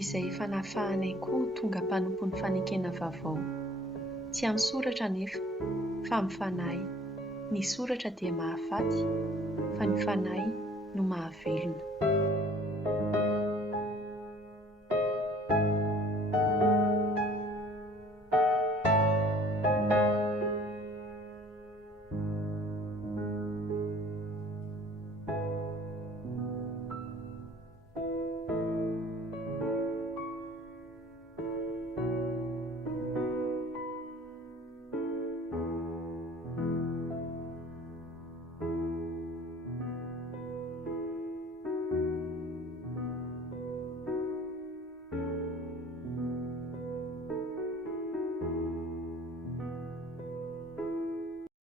izay efa nahafahanay koa tonga mpanompo ny fanekena vaovao. Tsy amin'ny soratra nefa, fa amin'ny fanahy. Ny soratra dia mahafaty, fa ny fanahy no mahavelona.